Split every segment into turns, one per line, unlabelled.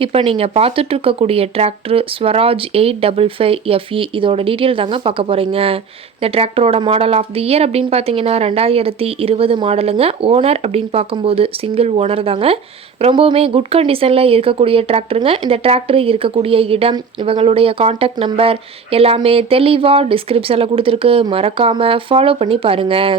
இப்போ நீங்கள் பார்த்துட்ருக்கக்கூடிய tractor Swaraj eight double five FE இதோட டீட்டெயில் தாங்க பார்க்க போகிறீங்க இந்த டிராக்டரோட மாடல் ஆஃப் தி இயர் அப்படின்னு பார்த்தீங்கன்னா ரெண்டாயிரத்தி இருபது மாடலுங்க ஓனர் அப்படின்னு பார்க்கும்போது சிங்கிள் ஓனர் தாங்க. ரொம்பவுமே குட் கண்டிஷனில் இருக்கக்கூடிய டிராக்டருங்க இந்த டிராக்டர் இருக்கக்கூடிய இடம் இவங்களுடைய காண்டாக்ட் நம்பர் எல்லாமே தெளிவாக டிஸ்கிரிப்ஷனில் கொடுத்துருக்கு. மறக்காமல் ஃபாலோ பண்ணி பாருங்கள்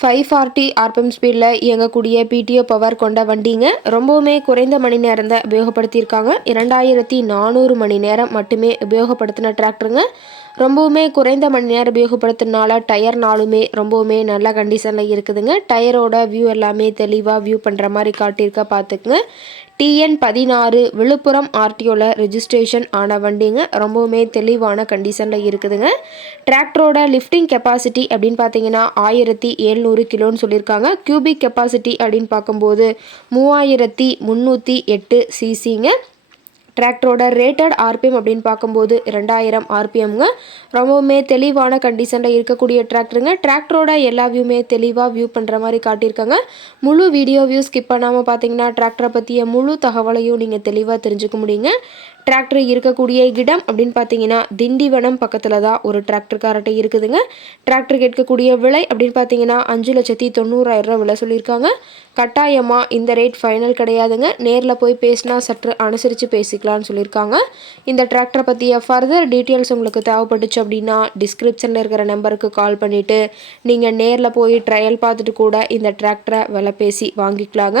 ஃபைவ் ஃபார்ட்டி ஆர்பிஎம் ஸ்பீடில் இயங்கக்கூடிய பிடிஓ பவர் கொண்ட வண்டிங்க ரொம்பவுமே குறைந்த மணி நேரம் தான் உபயோகப்படுத்தியிருக்காங்க. இரண்டாயிரத்தி நானூறு மணி நேரம் மட்டுமே உபயோகப்படுத்தின டிராக்டருங்க ரொம்பவுமே குறைந்த மணி நேரம் உபயோகப்படுத்தினால டயர்னாலுமே ரொம்பவுமே நல்ல கண்டிஷனில் இருக்குதுங்க. டயரோட வியூ எல்லாமே தெளிவாக வியூ பண்ணுற மாதிரி காட்டியிருக்க பார்த்துக்குங்க டிஎன் பதினாறு விழுப்புரம் ஆர்டிஓவில் ரெஜிஸ்ட்ரேஷன் ஆன வண்டிங்க ரொம்பவுமே தெளிவான கண்டிஷனில் இருக்குதுங்க. டிராக்டரோட லிஃப்டிங் கெப்பாசிட்டி அப்படின்னு பார்த்தீங்கன்னா ஆயிரத்தி எழுநூறு கிலோன்னு சொல்லியிருக்காங்க. கியூபிக் கெப்பாசிட்டி அப்படின்னு பார்க்கும்போது மூவாயிரத்தி முந்நூற்றி எட்டு சிசிங்க டிராக்டரோட ரேட்டட் ஆர்பிஎம் அப்படின்னு பார்க்கும்போது ரெண்டாயிரம் ஆர்பிஎம்ங்க. ரொம்பவுமே தெளிவான கண்டிஷனில் இருக்கக்கூடிய டிராக்டருங்க. டிராக்டரோட எல்லா வியூமே தெளிவாக வியூ பண்ணுற மாதிரி காட்டியிருக்காங்க. முழு வீடியோ வியூ ஸ்கிப் பண்ணாமல் பார்த்தீங்கன்னா டிராக்டரை பற்றிய முழு தகவலையும் நீங்கள் தெளிவாக தெரிஞ்சுக்க முடியுங்க. டிராக்டர் இருக்கக்கூடிய இடம் அப்படின்னு பார்த்தீங்கன்னா திண்டிவனம் பக்கத்தில் தான் ஒரு டிராக்டர் இருக்குதுங்க. டிராக்டர் கேட்கக்கூடிய விலை அப்படின்னு பார்த்தீங்கன்னா அஞ்சு லட்சத்தி தொண்ணூறாயிரம் ரூபா விலை சொல்லியிருக்காங்க. கட்டாயமாக இந்த ரேட் ஃபைனல் கிடையாதுங்க. நேரில் போய் பேசினா சற்று அனுசரித்து பேசிக்கலாம்னு சொல்லியிருக்காங்க. இந்த டிராக்டரை பற்றிய ஃபர்தர் டீட்டெயில்ஸ் உங்களுக்கு தேவைப்பட்டுச்சு அப்படின்னா டிஸ்கிரிப்ஷனில் இருக்கிற நம்பருக்கு கால் பண்ணிவிட்டு நீங்கள் நேரில் போய் ட்ரையல் பார்த்துட்டு கூட இந்த டிராக்டரை விலை பேசி வாங்கிக்கலாங்க.